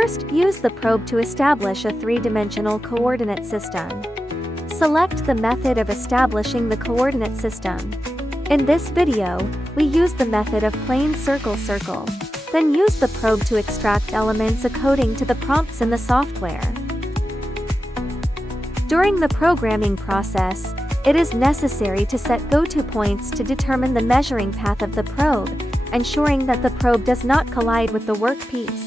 First, use the probe to establish a three-dimensional coordinate system. Select the method of establishing the coordinate system. In this video, we use the method of plane circle. Then use the probe to extract elements according to the prompts in the software. During the programming process, it is necessary to set go-to points to determine the measuring path of the probe, ensuring that the probe does not collide with the workpiece.